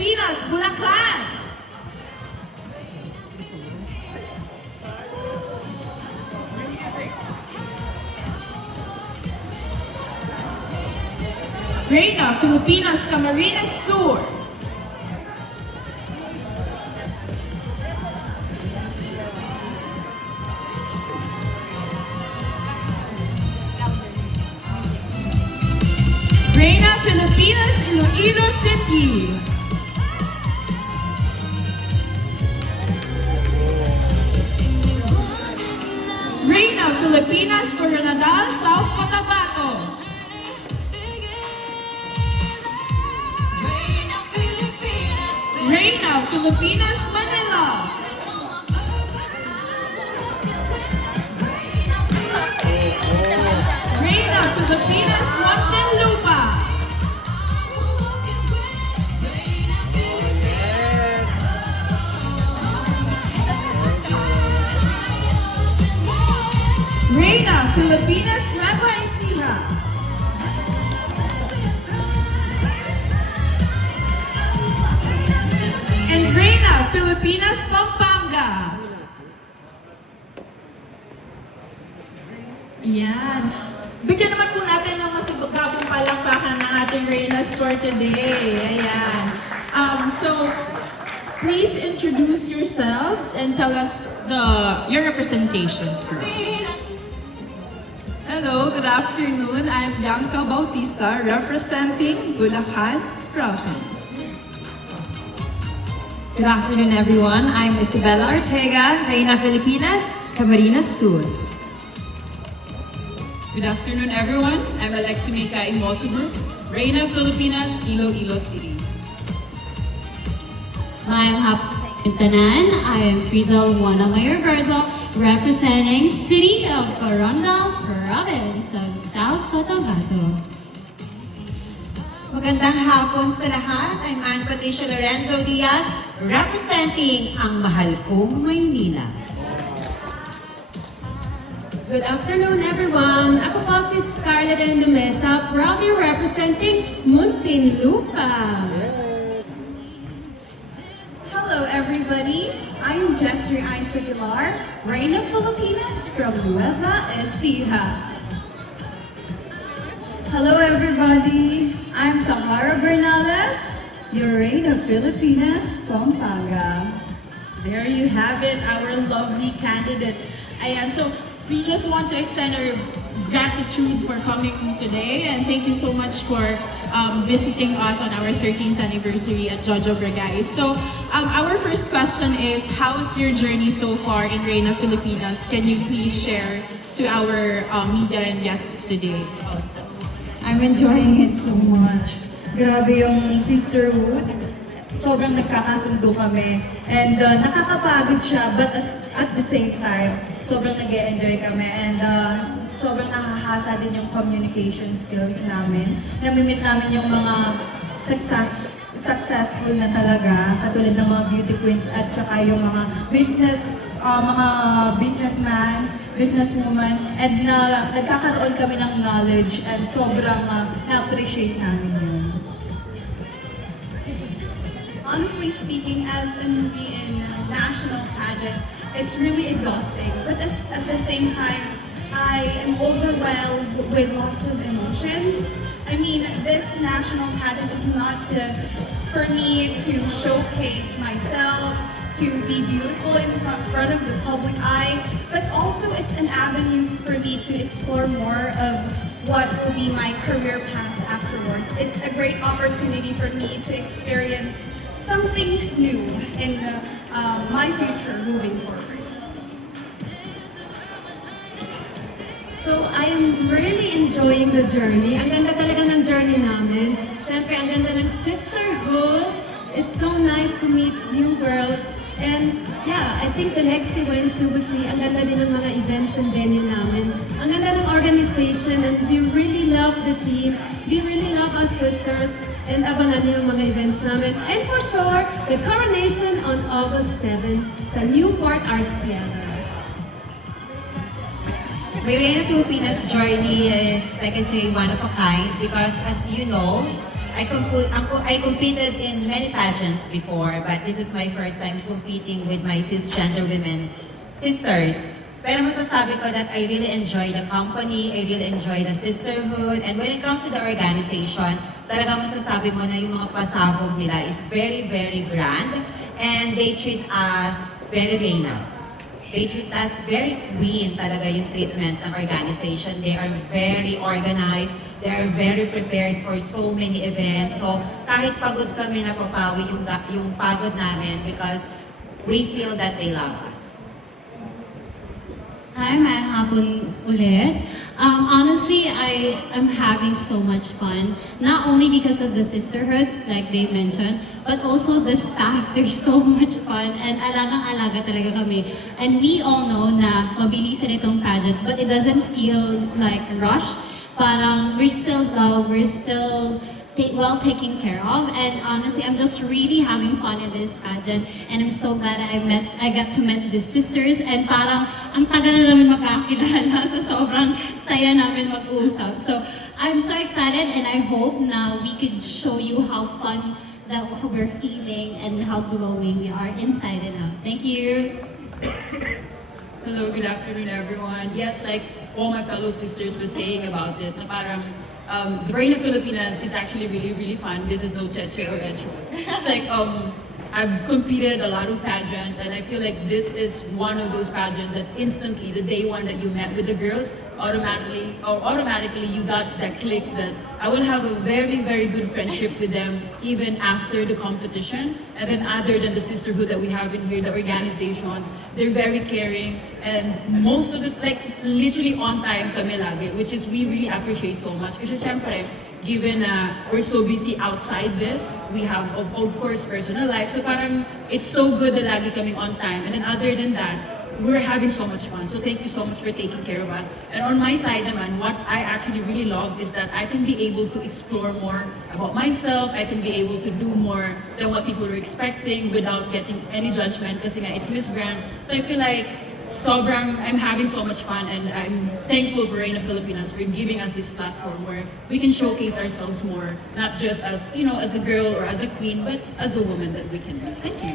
Filipinas, Bulacan. Reina, Filipinas, Camarines Sur. Reina, Filipinas, Iloilo City. Reina, Filipinas, Coronadal, South Cotabato. Reina, Filipinas, Manila. Reina, Filipinas, Muntinlupa. Reina, Filipinas, Nueva Ecija. And Reina, Filipinas, Pampanga. Yan. Bigyan naman po natin ng mas bagabong palakpakan ng ating Reinas for today. Ayan. So, please introduce yourselves and tell us your representations, girls. Hello, good afternoon. I'm Bianca Bautista, representing Bulacan Province. Good afternoon, everyone. I'm Isabella Ortega, Reina Filipinas, Camarines Sur. Good afternoon, everyone. I'm Aleximika Imoso Brooks, Reina Filipinas, Iloilo City. I'm Tanan. I am Frizel Juana Mayor Verzo, representing City of Coronadal, Province of South Cotabato. Magandang hapon sa lahat. I'm Ann Patricia Lorenzo Diaz, representing ang mahal kong Maynila. Good afternoon, everyone. Ako po si Scarlett Endumesa, proudly representing Muntinlupa. Hello, everybody. I'm Jessery Ainz Aguilar, Reina Filipinas from Nueva Ecija. Hello, everybody. I'm Sahara Bernales, your Reina Filipinas, Pampanga. There you have it, our lovely candidates. Ayan, so we just want to extend our gratitude for coming today, and thank you so much for visiting us on our 13th anniversary at Jojo Bragais. So our first question is, how's your journey so far in Reina Filipinas? Can you please share to our media and guests today also? I'm enjoying it so much. Grabe yung sisterhood. Sobrang nagkakasundo kami. And nakakapagod siya, but at the same time, sobrang nag-e-enjoy kami. And sobrang nakahasa din yung communication skills namin. Namimit namin yung mga successful na talaga, katulad ng mga beauty queens at saka yung mga businessman, businesswoman, and nagkakaroon kami ng knowledge and sobrang na-appreciate namin yun. Honestly speaking, as a newbie in national pageant, it's really exhausting. But at the same time, I am overwhelmed with lots of emotions. I mean, this national pageant is not just for me to showcase myself, to be beautiful in front of the public eye, but also it's an avenue for me to explore more of what will be my career path afterwards. It's a great opportunity for me to experience something new in my future moving forward. So, I am really enjoying the journey. Ang ganda talaga ng journey namin. Siyempre, ang ganda ng sisterhood. It's so nice to meet new girls. And yeah, I think the next event, Subusi, ang ganda din ng mga events and venue namin. Ang ganda ng organization, and we really love the team. We really love our sisters. And abangan niyo yung mga events namin. And for sure, the coronation on August 7 sa Newport Arts Theater. My Reina Filipinas journey is, I can say, one of a kind because as you know, I competed in many pageants before, but this is my first time competing with my cisgender women sisters. Pero masasabi ko that I really enjoy the company, I really enjoy the sisterhood, and when it comes to the organization, talagang masasabi mo na yung mga pasabog nila is very, very grand, and they treat us very Reyna. They treat us very queen talaga yung treatment ng organization. They are very organized. They are very prepared for so many events. So kahit pagod kami, napapawi yung pagod namin because we feel that they love us. Hi, magandang hapon ulit. Honestly, I'm having so much fun. Not only because of the sisterhood, like they mentioned, but also the staff. They're so much fun. And alagang-alaga talaga kami. And we all know na mabilisan itong pageant, but it doesn't feel like rushed. Parang we're still loved, we're still well taken care of, and honestly, I'm just really having fun in this pageant, and I'm so glad I got to meet the sisters, and parang ang tagal na namin magkakilala sa sobrang saya namin mag-usap. So I'm so excited, and I hope na we could show you how fun that we're feeling and how glowing we are inside and out. Thank you. Hello, good afternoon, everyone. Yes, like all my fellow sisters were saying about it, na parang the Reina Filipinas is actually really, really fun. This is no Cheche or Etros. It's like, I've competed a lot of pageant, and I feel like this is one of those pageants that instantly, the day one that you met with the girls, automatically you got that click that I will have a very, very good friendship with them even after the competition. And then other than the sisterhood that we have in here, the organizations, they're very caring, and most of it, like literally on time kami lagi, which is we really appreciate so much. Kasi syempre, given we're so busy outside this, we have of course personal life. So parang it's so good that lagi kaming on time. And then other than that, we're having so much fun. So thank you so much for taking care of us. And on my side naman, what I actually really love is that I can be able to explore more about myself. I can be able to do more than what people are expecting without getting any judgment kasi nga it's Miss Grand. So I feel like I'm having so much fun, and I'm thankful for Reina Filipinas for giving us this platform where we can showcase ourselves more, not just as, you know, as a girl or as a queen, but as a woman that we can be. Thank you.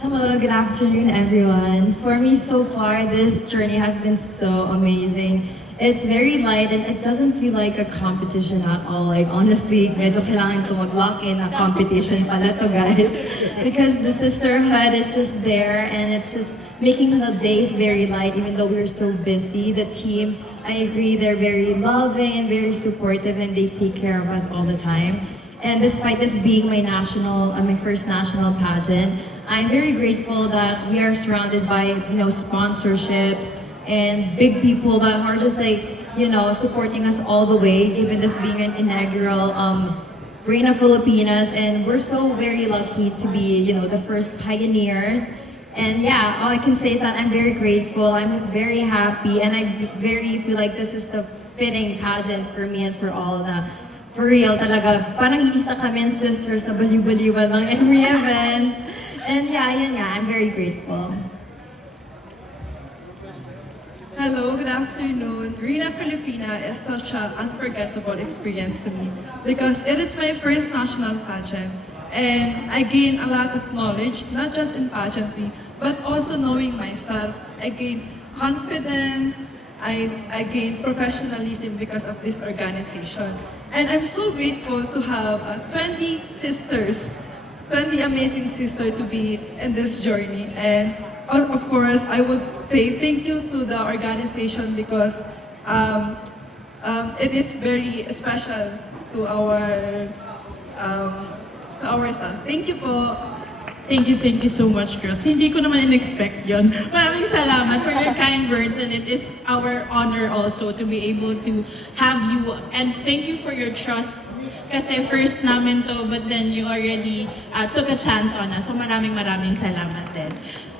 Hello, good afternoon, everyone. For me, so far, this journey has been so amazing. It's very light and it doesn't feel like a competition at all. Like, honestly, medyo kailangan ko mag-lock in a competition pala to, guys. Because the sisterhood is just there and it's just making the days very light even though we're so busy. The team, I agree, they're very loving, very supportive, and they take care of us all the time. And despite this being my first national pageant, I'm very grateful that we are surrounded by, sponsorships and big people that are just supporting us all the way, even this being an inaugural Reina Filipinas. And we're so very lucky to be, the first pioneers. And yeah, all I can say is that I'm very grateful, I'm very happy, and I very feel like this is the fitting pageant for me and for all the. For real talaga, parang isa kami sisters na baliw-baliwan ng every event. And yeah, I'm very grateful. Hello, good afternoon. Reina Filipina is such an unforgettable experience to me because it is my first national pageant, and I gained a lot of knowledge, not just in pageantry, but also knowing myself. I gained confidence, I gained professionalism because of this organization. And I'm so grateful to have 20 sisters, 20 amazing sisters to be in this journey. And of course, I would say thank you to the organization because it is very special to our staff. Thank you po. Thank you so much, girls. Hindi ko naman in-expect yun. Maraming salamat for your kind words, and it is our honor also to be able to have you, and thank you for your trust. Kasi first namin to, but then you already took a chance on us. So maraming salamat din.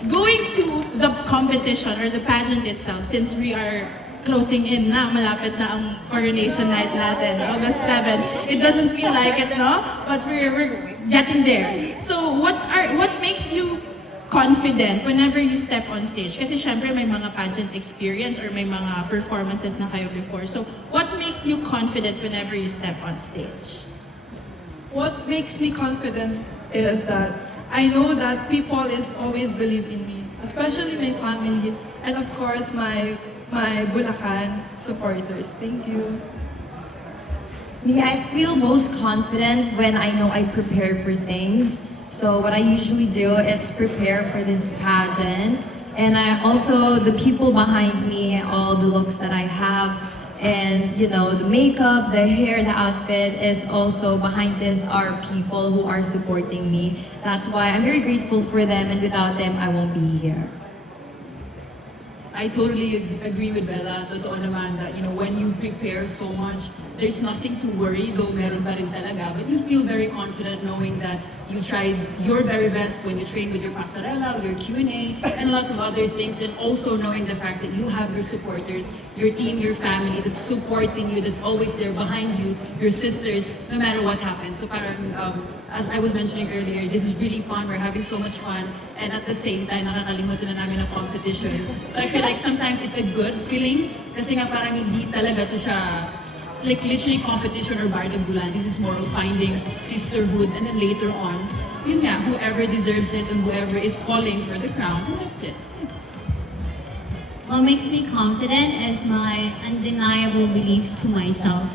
Going to the competition or the pageant itself, since we are closing in na, malapit na ang coronation night natin, August 7. It doesn't feel like it, no? But we're getting there. So what makes you confident whenever you step on stage? Kasi syempre may mga pageant experience or may mga performances na kayo before. So, what makes you confident whenever you step on stage? What makes me confident is that I know that people is always believe in me, especially my family, and of course my Bulacan supporters. Thank you. Me, I feel most confident when I know I prepare for things. So what I usually do is prepare for this pageant. And I also, the people behind me, all the looks that I have, and you know, the makeup, the hair, the outfit is also behind this are people who are supporting me. That's why I'm very grateful for them, and without them, I won't be here. I totally agree with Bella. Totoo naman that, when you prepare so much, there's nothing to worry, though meron pa rin talaga. But you feel very confident knowing that you tried your very best when you trained with your pasarela, with your Q&A, and a lot of other things. And also knowing the fact that you have your supporters, your team, your family that's supporting you, that's always there behind you, your sisters, no matter what happens. So parang, as I was mentioning earlier, this is really fun. We're having so much fun. And at the same time, nakakalimutan na namin ang competition. So I feel like sometimes it's a good feeling kasi nga parang hindi talaga to siya like literally competition or bardagulan. This is more of finding sisterhood, and then later on, yun nga, whoever deserves it and whoever is calling for the crown, and that's it. What makes me confident is my undeniable belief to myself.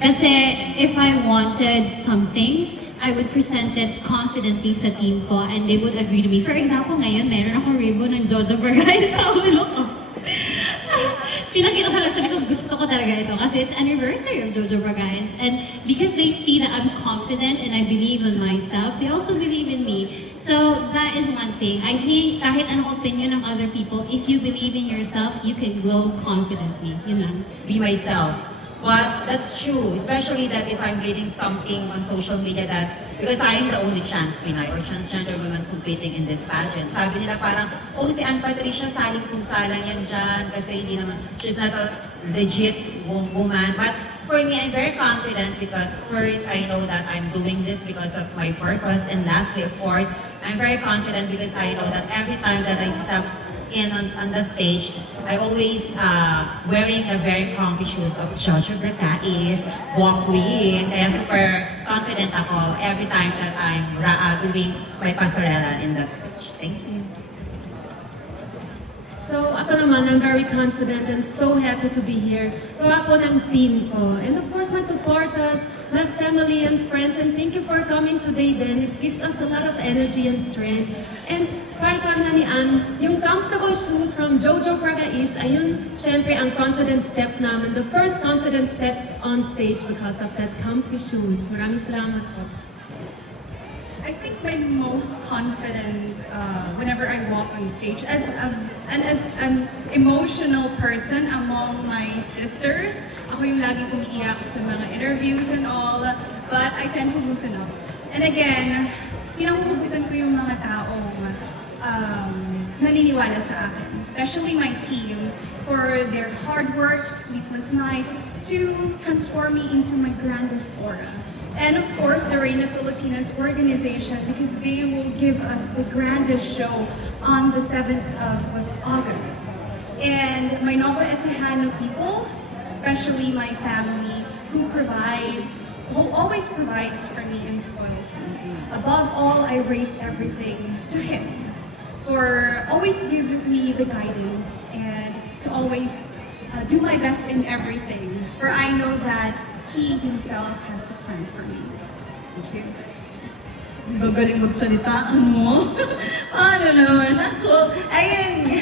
Kasi if I wanted something, I would present it confidently sa team ko and they would agree to me. For example, ngayon, meron akong ribbon ng Jojo Bargay sa ulo ko. Pinakita ko lang, sabi ko, gusto ko talaga ito kasi it's anniversary of Jojo Bargay's. And because they see that I'm confident and I believe in myself, they also believe in me. So that is one thing. I think kahit anong opinion ng other people, if you believe in yourself, you can glow confidently. Yun lang. Be myself. Well, that's true, especially that if I'm reading something on social media that, because I am the only trans Pinay or transgender woman competing in this pageant, sabi nila parang, oh, si Ann Patricia, saling pusa lang yan dyan kasi hindi naman, she's not a legit woman. But for me, I'm very confident because first, I know that I'm doing this because of my purpose. And lastly, of course, I'm very confident because I know that every time that I step in on the stage, I always wearing the very comfy shoes of Jojo Bargay, walk queen. Kaya super confident ako every time that I'm doing my pasarela in the stage. Thank you. So ako naman, I'm very confident and so happy to be here. Gawa po ng team ko. And of course, my supporters, my family and friends. And thank you for coming today then. It gives us a lot of energy and strength. And para sa akin na ni Ann, yung comfortable shoes from Jojo Bargay, ayun, syempre ang confident step namin. The first confident step on stage because of that comfy shoes. Maraming salamat po. I think my most confident whenever I walk on stage as an emotional person among my sisters. Ako yung laging umiiyak sa mga interviews and all, but I tend to loosen up. And again, pinahuhugutan ko yung mga taong naniniwala sa akin, especially my team, for their hard work, sleepless night, to transform me into my grandest aura. And of course, the Reina Filipinas organization, because they will give us the grandest show on the 7th of August. And my Nova Ecijano people, especially my family, who always provides for me and spoils me. Above all, I raise everything to him, for always giving me the guidance and to always do my best in everything. For I know that he himself has a plan for me. Thank you. Magaling magsalita, ano? Ano naman ako? Ayun.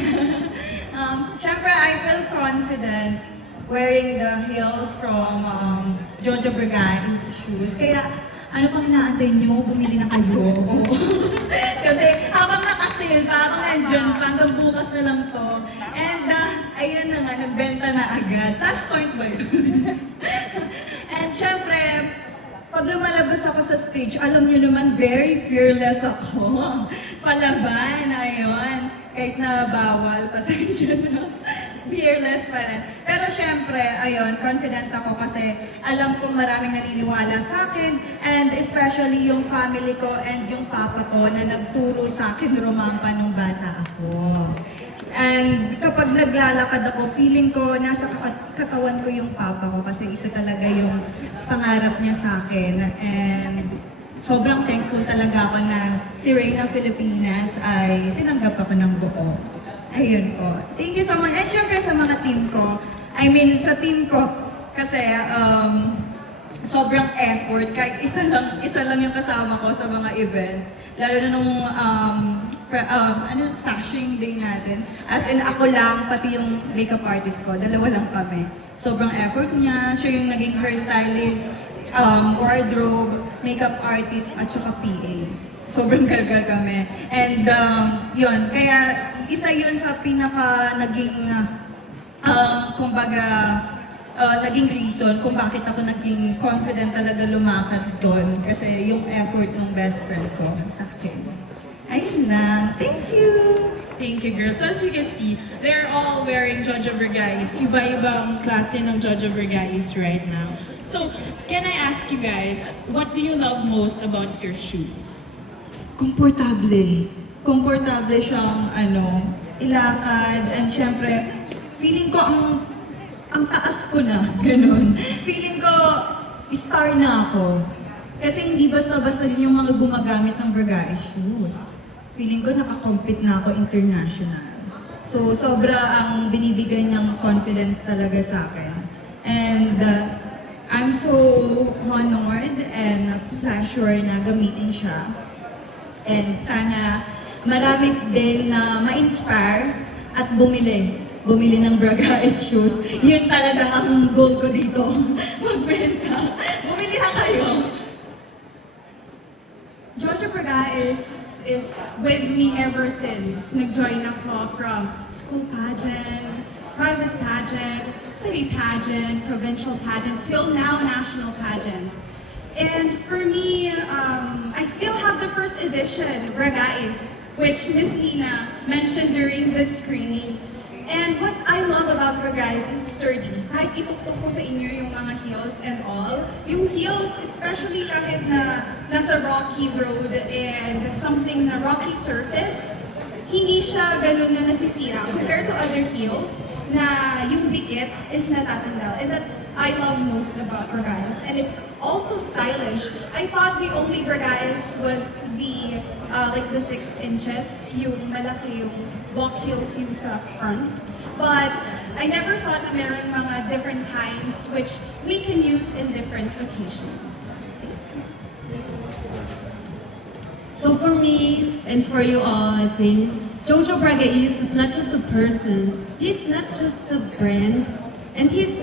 Siyempre, I feel confident wearing the heels from Jojo Bargay's shoes. Kaya, ano pang inaantay nyo? Bumili na kayo. Kasi habang nakasil, parang nandyan pa, hanggang bukas na lang to. And ayun na nga, nagbenta na agad. Last point ba yun? And syempre, pag lumalabas ako sa stage, alam niyo naman, very fearless ako. Palaban, ayun. Kahit na bawal, pasensya na. Fearless pa rin. Pero syempre, ayun, confident ako kasi alam kong maraming naniniwala sa akin and especially yung family ko and yung papa ko na nagturo sa akin rumampa nung bata ako. And kapag naglalakad ako, feeling ko nasa katawan ko yung papa ko kasi ito talaga yung pangarap niya sa akin. And sobrang thankful talaga ako na si Reyna Filipinas ay tinanggap ako ng buo. Ayun po. Thank you so much. And syempre sa mga team ko, I mean sa team ko, kasi sobrang effort. Kahit isa lang yung kasama ko sa mga event. Lalo na nung sashing day natin. As in, ako lang, pati yung makeup artist ko, dalawa lang kami. Sobrang effort niya, siya yung naging hairstylist, wardrobe, makeup artist, at saka PA. Sobrang galgal kami. And yun, kaya isa yun sa pinaka naging, kumbaga, naging reason kung bakit ako naging confident talaga lumakad doon. Kasi yung effort ng best friend ko sa akin. Ayun lang. Thank you! Thank you, girls. So as you can see, they're all wearing Jojo Vergais. Iba-ibang klase ng Jojo Vergais right now. So, can I ask you guys, what do you love most about your shoes? Komportable. Komportable siyang ilakad. And syempre, feeling ko ang taas ko na, ganun. Feeling ko, star na ako. Kasi hindi basta-basta din yung mga gumagamit ng Vergais shoes. Feeling ko nakakompete na ako international. So, sobra ang binibigay niyang confidence talaga sa akin. And I'm so honored and pleasure na gamitin siya. And sana marami din na ma-inspire at bumili ng Vergais shoes. Yun talaga ang goal ko dito. Magbenta. Bumili na kayo. Jojo Vergais is with me ever since nag-join ako from school pageant, private pageant, city pageant, provincial pageant, till now national pageant. And for me, I still have the first edition, Vergais, which Miss Nina mentioned during the screening. And what I love about Vergais, it's sturdy. Kahit ituktok ko sa inyo yung mga heels and all, yung heels, especially kahit na nasa rocky road and something na rocky surface, hindi siya ganun na nasisira compared to other heels na yung dikit is natatanggal. And that's I love most about Vergais. And it's also stylish. I thought the only Vergais was the like the 6 inches, yung malaki yung walk heels yung sa front. But I never thought na meron mga different kinds which we can use in different occasions. So for me and for you all, I think Jojo Vergais is not just a person. He's not just a brand, and he's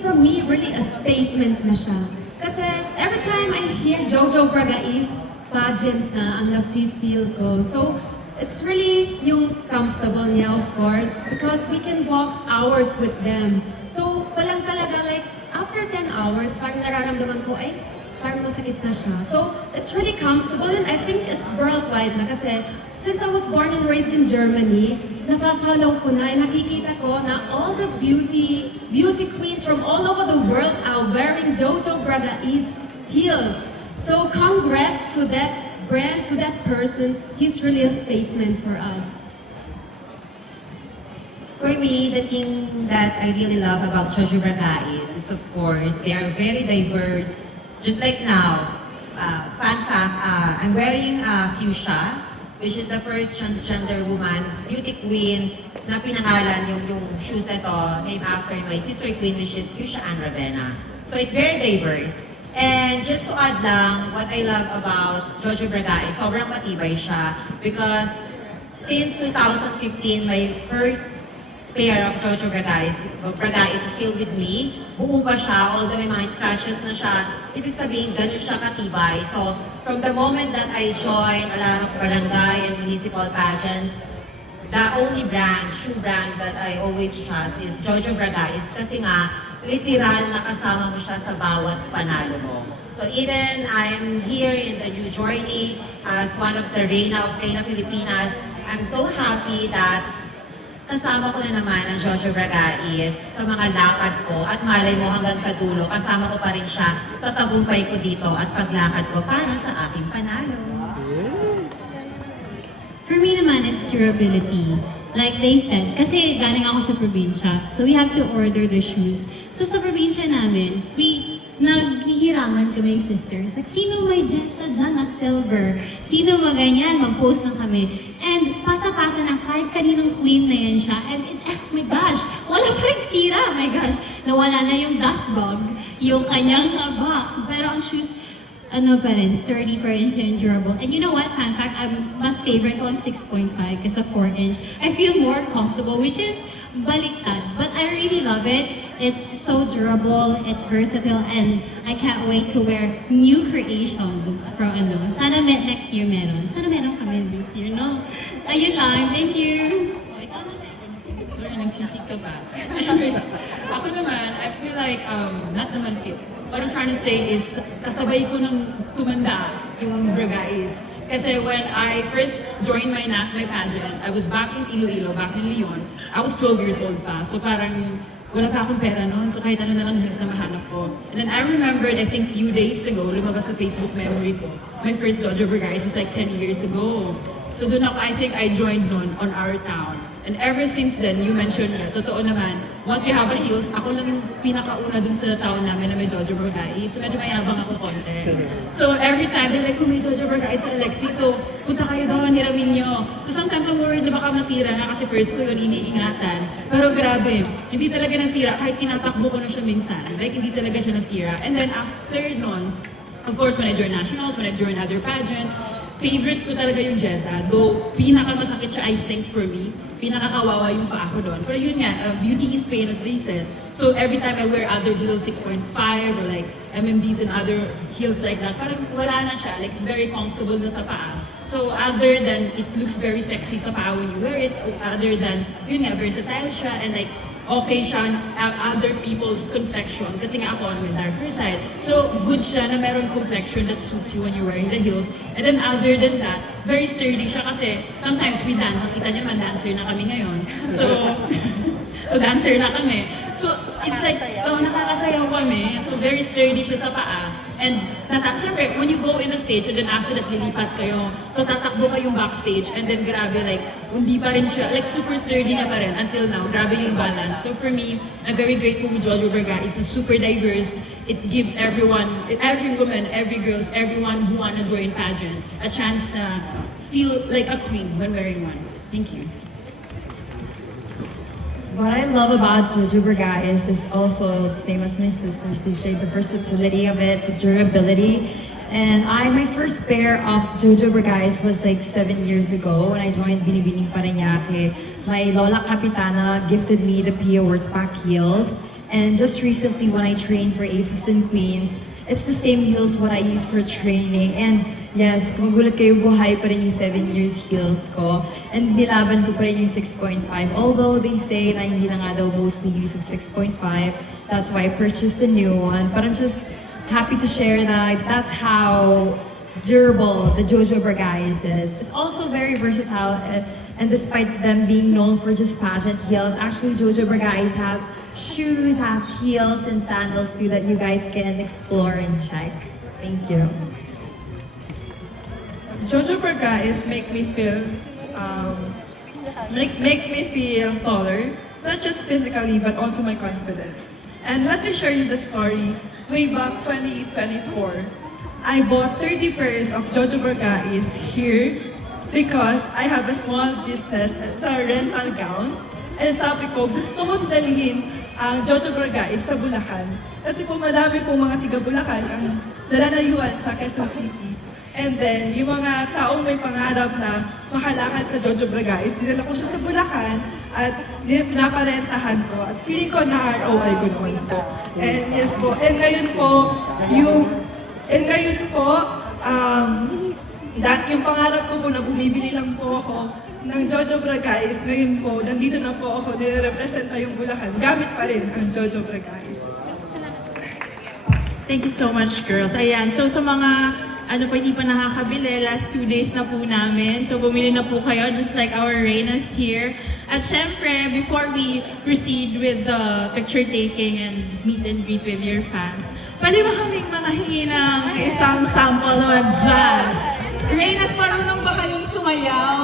for me really a statement na siya. Kasi every time I hear Jojo Vergais, pageant na ang nafe-feel ko. So it's really yung comfortable niya, of course, because we can walk hours with them. So walang talaga like after 10 hours, parang nararamdaman ko ay parang masakit na siya. So it's really comfortable, and I think it's worldwide na kasi since I was born and raised in Germany, nakakalaw ko na, nakikita ko na all the beauty queens from all over the world are wearing Jojo Vergais heels. So congrats to that brand, to that person. He's really a statement for us. For me, the thing that I really love about Jojo Vergais is, of course, they are very diverse. Just like now, fun fact, I'm wearing fuchsia, which is the first transgender woman, beauty queen, na pinangalan yung shoes ito, named after my sister queen, which is Fuchsia Ann Ravenna. So it's very diverse. And just to add lang, what I love about Jojo Vergais, sobrang matibay siya because since 2015, my first pair of Jojo Vergais is still with me. Buo pa siya, although may mga scratches na siya. Ibig sabihin, ganun siya katibay. So, from the moment that I joined a lot of barangay and municipal pageants, the only shoe brand that I always trust is Jojo Vergais kasi nga, literal na kasama mo siya sa bawat panalo mo. So even I'm here in the new journey as one of the Reyna of Reyna Filipinas, I'm so happy that kasama ko na naman ang Jojo Bragais sa mga lakad ko at malay mo hanggang sa dulo, kasama ko pa rin siya sa tagumpay ko dito at paglakad ko para sa aking panalo. For me naman, it's durability. Like they said, kasi galing ako sa probinsya, so we have to order the shoes. So sa probinsya namin, naghihiraman kaming sisters. Like, sino may Jessa dyan na silver? Sino maganyan? Mag-post lang kami. And pasa-pasa na kahit kaninong queen na yan siya. And oh my gosh, wala pa rin sira. Oh my gosh, nawala na yung dust bug, yung kanyang box. Pero ang shoes, ano pa rin, sturdy pa rin siya and durable. And you know what, fun fact, mas favorite ko ang 6.5 kaysa 4-inch. I feel more comfortable, which is baliktad. But I really love it. It's so durable, it's versatile, and I can't wait to wear new creations from ano. Sana next year meron. Sana meron kami this year, no? Ayun lang, thank you! Sorry, nagsikik ka ba? Anyways, ako naman, I feel like, not naman feel. What I'm trying to say is, kasabay ko nang tumanda yung Bragais. Kasi when I first joined my pageant, I was back in Iloilo, back in Leon. I was 12 years old pa, so parang wala pa akong pera noon, so kahit ano na lang heels na mahanap ko. And then I remembered, I think few days ago, lumabas sa Facebook memory ko, my first Jojo Bragais was like 10 years ago. So doon ako, I think I joined noon on our town. And ever since then, you mentioned nga, totoo naman, once you have a heels, ako lang yung pinakauna dun sa town namin na may Jojo Bragais. So medyo mayabang ako konti. So every time, they're like, kung may Jojo Bragais sa Alexi, so punta kayo doon, hiramin nyo. So sometimes I'm worried na baka masira nga kasi first ko yun iniingatan. Pero grabe, hindi talaga nasira kahit tinatakbo ko na siya minsan. Like hindi talaga siya nasira. And then after nun, of course, when I joined nationals, when I joined other pageants, favorite ko talaga yung Jessa. Though pinakamasakit siya, I think, for me. Pinakakawawa yung paa ko doon. Pero yun nga, beauty is pain, as they said. So every time I wear other heels, 6.5 or like MMDs and other heels like that, parang wala na siya. Like, it's very comfortable na sa paa. So other than it looks very sexy sa paa when you wear it, other than, yun nga, versatile siya and like, okay siya other people's complexion kasi nga ako on my darker side. So, good siya na meron complexion that suits you when you're wearing the heels. And then other than that, very sturdy siya kasi sometimes we dance. Nakita niyo man, dancer na kami ngayon. So, dancer na kami. So, it's like, nakakasayaw kami. So, very sturdy siya sa paa. And siyempre, when you go in the stage and then after that, lilipat kayo. So, tatakbo kayong backstage and then grabe, like, hindi pa rin siya, like, super sturdy na pa rin until now. Grabe yung balance. So, for me, I'm very grateful with Jojo Bragais. It's super diverse. It gives everyone, every woman, every girls, everyone who wanna join pageant, a chance na feel like a queen when wearing one. Thank you. What I love about Jojo Bragais is also the same as my sisters. They say the versatility of it, the durability. And my first pair of Jojo Bragais was like 7 years ago when I joined Binibining Parañaque. My Lola Capitana gifted me the P Awards back heels. And just recently when I trained for Aces and Queens, it's the same heels what I use for training. And yes, kung magulat kayo, buhay pa rin yung 7 years heels ko. And nilaban ko pa rin yung 6.5. Although they say na hindi na nga daw mostly use ang 6.5. That's why I purchased the new one. But I'm just happy to share that that's how durable the Jojo Bragais is. It's also very versatile. And despite them being known for just pageant heels, actually Jojo Bragais has shoes, has heels, and sandals too that you guys can explore and check. Thank you. Jojo Bragais make me feel taller, not just physically but also my confidence. And let me share you the story. Way back 2024, I bought 30 pairs of Jojo Bragais here because I have a small business. It's a rental gown. And sabi ko, gusto kong dalhin ang Jojo Bragais sa Bulacan. Kasi po madami po mga tiga Bulacan ang nalanayuan sa Quezon City. And then, yung mga taong may pangarap na makalakad sa Jojo Bragais, dinala ko siya sa Bulacan at pinaparentahan ko. At feeling ko na ROI ko naman po. And yes po, and ngayon po, yung pangarap ko po na bumibili lang po ako ng Jojo Bragais, ngayon po, nandito na po ako, nire-represent na yung Bulacan, gamit pa rin ang Jojo Bragais. Thank you so much, girls. Ayan, so sa mga hindi pa nakakabili, last 2 days na po namin. So bumili na po kayo, just like our Reynas here. At syempre, before we proceed with the picture taking and meet and greet with your fans, pwede ba kaming makahingi ng isang sample naman dyan? Reynas, marunong ba kayong sumayaw?